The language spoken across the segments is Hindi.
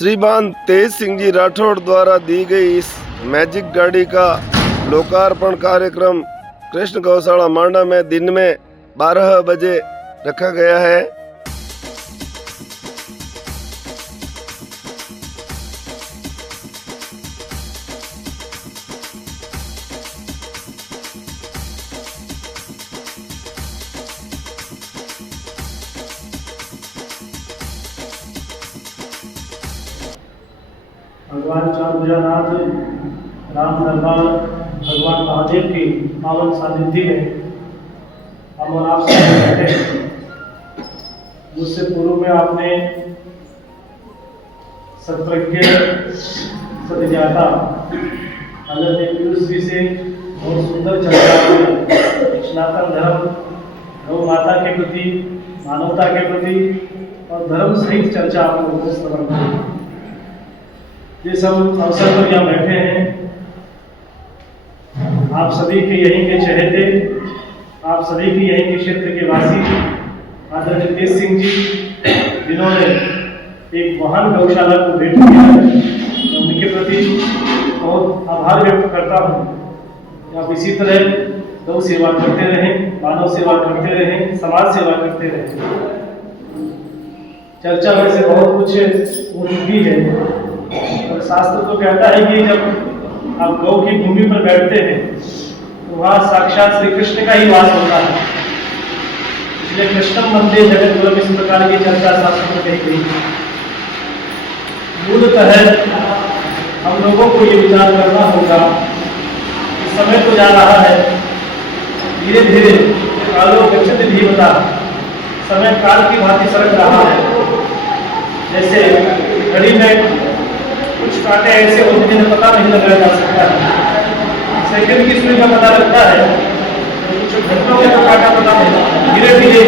श्रीमान तेज सिंह जी राठौड़ द्वारा दी गई इस मैजिक गाड़ी का लोकार्पण कार्यक्रम कृष्ण गौशाला मांडा में दिन में 12 बजे रखा गया है। भगवान चामुंडानाथ राम दरबार भगवान महादेव की पावन सानिध्य में हम और आप सब बैठे हैं। मुझसे पूर्व में आपने सतप्रज्ञ सत्यजाता आदरणीय पीयूष जी से बहुत सुंदर चर्चा सनातन धर्म, गौ माता के प्रति, मानवता के प्रति और धर्म सहित चर्चा आप लोगों को श्रवण की। जिस हम अवसर पर यहाँ बैठे हैं, आप सभी के यहीं के चहेते, आप सभी के यहीं के क्षेत्र के वासी आदरणीय तेज सिंह जी, जिन्होंने एक महान गौशाला को भेंट किया है, उनके प्रति बहुत आभार व्यक्त करता हूँ। आप इसी तरह गौ सेवा करते रहें, मानव सेवा करते रहें, समाज सेवा करते रहें। चर्चा में से बहुत कुछ हो चुकी है और शास्त्र तो कहता है कि जब आप गौ की भूमि पर बैठते हैं तो वहाँ साक्षात श्री कृष्ण का ही वास होता है। इसलिए कृष्णम वंदे जगत गुरुम इस प्रकार की चर्चा शास्त्र में कही गई है। मूलतः हम लोगों को ये विचार करना होगा कि समय तो जा रहा है, धीरे धीरे कालो गच्छति धीमता, समय काल की भांति सरक रहा है। जैसे घड़ी में कुछ कांटे ऐसे होते हैं जिन्हें पता नहीं लगाया जा सकता है, सेकंड की सुई का पता लगता है, कुछ घंटों में तो कांटा पता नहीं, धीरे धीरे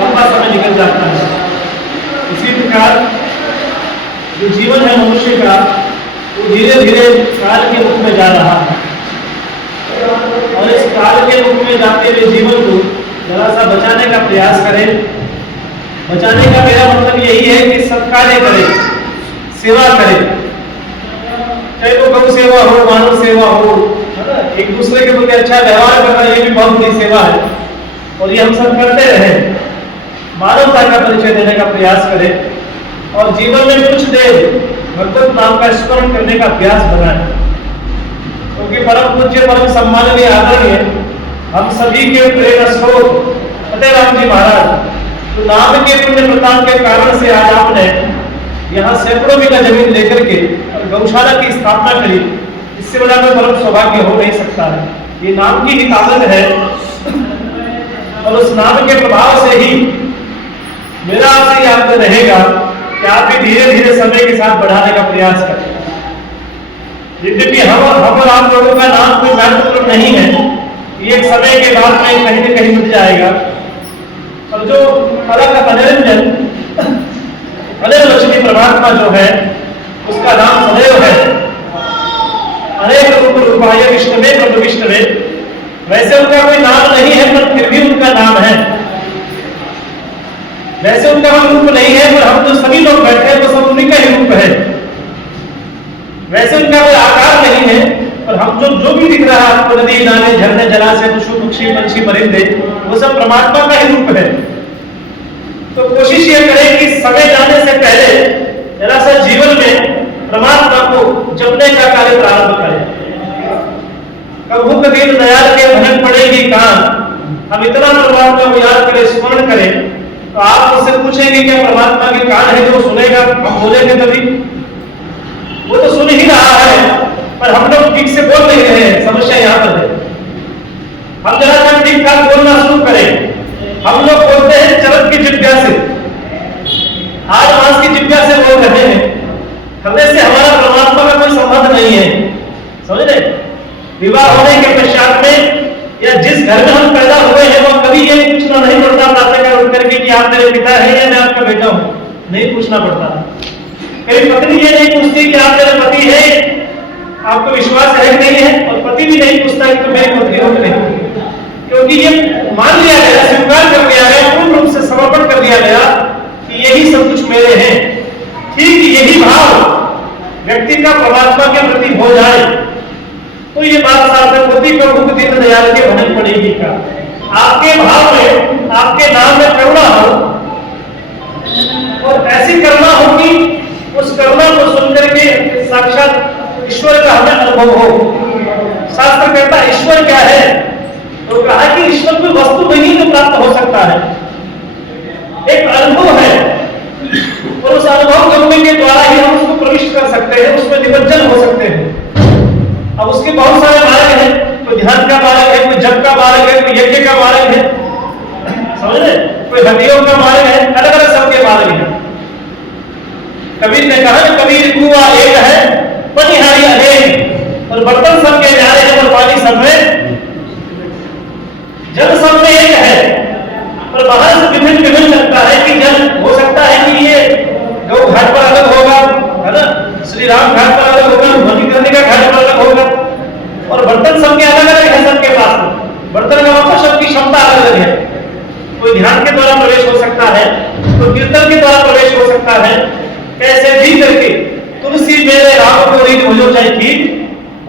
लंबा समय निकल जाता है। इसी प्रकार जो जीवन है मनुष्य का, वो धीरे धीरे काल के रूप में जा रहा है और इस काल के रूप में जाते हुए जीवन को जरा सा बचाने का प्रयास करें। बचाने का मेरा मतलब यही है कि सत्कार्य करें, सेवा करें, चाहे तो गौ सेवा हो, मानव सेवा हो, एक दूसरे के प्रति अच्छा व्यवहार करना, ये भी बहुत बड़ी सेवा है और ये हम सब करते रहें। मानवता का परिचय देने का प्रयास करें और जीवन में कुछ देर भगवत नाम का स्मरण करने का अभ्यास बनाएं, क्योंकि परम पूज्य, परम सम्माननीय, आदरणीय हम सभी के प्रेरक स्रोत फतेहराम जी महाराज, तो नाम के पुण्य प्रताप के कारण से आज आपने यहाँ सैकड़ों बीघा जमीन लेकर के और गौशाला की स्थापना करी। इससे बड़ा कोई परम सौभाग्य हो नहीं सकता है। ये नाम की ही ताकत है और उस नाम के प्रभाव से ही मेरा आपसे याद रहेगा कि आप भी धीरे धीरे समय के साथ बढ़ाने का प्रयास करें। यद्यपि हम और आप लोगों का नाम कोई महत्वपूर्ण नहीं है, ये एक समय के बाद में कहीं न कहीं मिल जाएगा। और जो अलग अनिरंजन अनिल लक्ष्मी परमात्मा जो है, उसका नाम सदैव है अनेक रूप रूपाय विष्णुवे प्रभु विष्णुवे। वैसे उनका कोई नाम नहीं है पर फिर भी उनका नाम है। वैसे उनका कोई रूप नहीं है पर हम जो सभी लोग बैठे हैं वो सब उन्हीं का ही रूप है। वैसे उनका कोई आकार नहीं है पर हम जो भी दिख रहा है आपको, नदी नाले झरने जलाशय पशु पक्षी पंछी परिंदे, वो सब परमात्मा का ही रूप है। तो कोशिश ये करें कि समय जाने से पहले जरा सा जीवन में परमात्मा को जपने का कार्य प्रारंभ करें। कभू कबीर दयाल के भजन पड़ेगी कान, हम इतना परमात्मा को याद करें, स्मरण करें, तो आप उससे पूछेंगे क्या परमात्मा के कान है जो सुनेगा? हम बोलेंगे कभी? वो तो सुन ही रहा है पर हम लोग ठीक से बोल नहीं रहे हैं। समस्या यहाँ पर है। हम जरा सा ठीक ठाक बोलना शुरू करें। हम लोग बोलते हैं चरक की जिज्ञा से, आज मांस की जिज्ञा से बोल रहे हैं। हमें से हमारा परमात्मा का कोई संबंध नहीं है, समझ रहे? विवाह होने के पश्चात में या जिस घर में हम पैदा हुए हैं वह कभी ये पूछना नहीं पड़ता प्रातःकाल उठ करके कि आप मेरे पिता हैं या मैं आपका बेटा हूं, नहीं पूछना पड़ता। कई पत्नी ये नहीं पूछती कि आप मेरे पति हैं, आपको विश्वास है कि नहीं है, और पति भी नहीं पूछता कि तुम मेरी पत्नी हो कि नहीं, क्योंकि ये मान लिया गया, स्वीकार कर लिया गया, पूर्ण रूप से समर्पण कर दिया गया कि यही सब कुछ मेरे हैं। ठीक किसी का परमात्मा के प्रति हो जाए तो ये बात सार्थक होती प्रभु को दीन दयाल के भजन पड़ेगी का। आपके भाव में, आपके नाम में करुणा हो और ऐसी करुणा हो कि उस करुणा को सुनकर के साक्षात ईश्वर का हमें अनुभव हो। शास्त्र कहता है ईश्वर क्या है, तो कहा कि ईश्वर कोई वस्तु नहीं तो प्राप्त हो सकता है, एक अनुभव है और उस अनुभव करने के द्वारा ही हम उसको प्रविष्ट कर सकते हैं, उसमें निमज्जन हो सकते हैं। अब उसके बहुत सारे मार्ग हैं, कोई ध्यान का मार्ग है, कोई जप का मार्ग है, कोई यज्ञ का मार्ग है, समझ रहे, कोई हड्डियों का मार्ग है, अलग अलग सबके मार्ग है। कबीर ने कहा कि कबीर कुआं एक है पनिहारी अनेक, और बर्तन सबके न्यारे हैं और पानी सब में, जल सब में एक है पर बाहर से विभिन्न विभिन्न लगता है कि जल हो सकता है कि ये गौ घाट पर अलग होगा, है ना, श्री राम घाट पर अलग होगा, मणिकर्णिका घाट पर अलग होगा, और बर्तन सबके अलग अलग है, सबके पास में बर्तन का मतलब सबकी क्षमता अलग अलग है। कोई ध्यान के द्वारा प्रवेश हो सकता है, कोई कीर्तन के द्वारा प्रवेश हो सकता है, कैसे भी करके तुलसी मेरे राम को रीत भजो चाहे की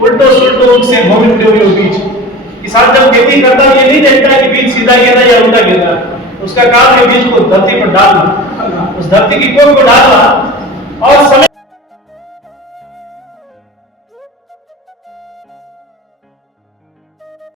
उल्टो सुल्टो उनसे घूमित हो बीच। किसान जब खेती करता है ये नहीं देखता कि बीज सीधा गिरा या उल्टा गिरा, उसका काम है बीज को धरती पर डालना, उस धरती की कोख को डालना और समय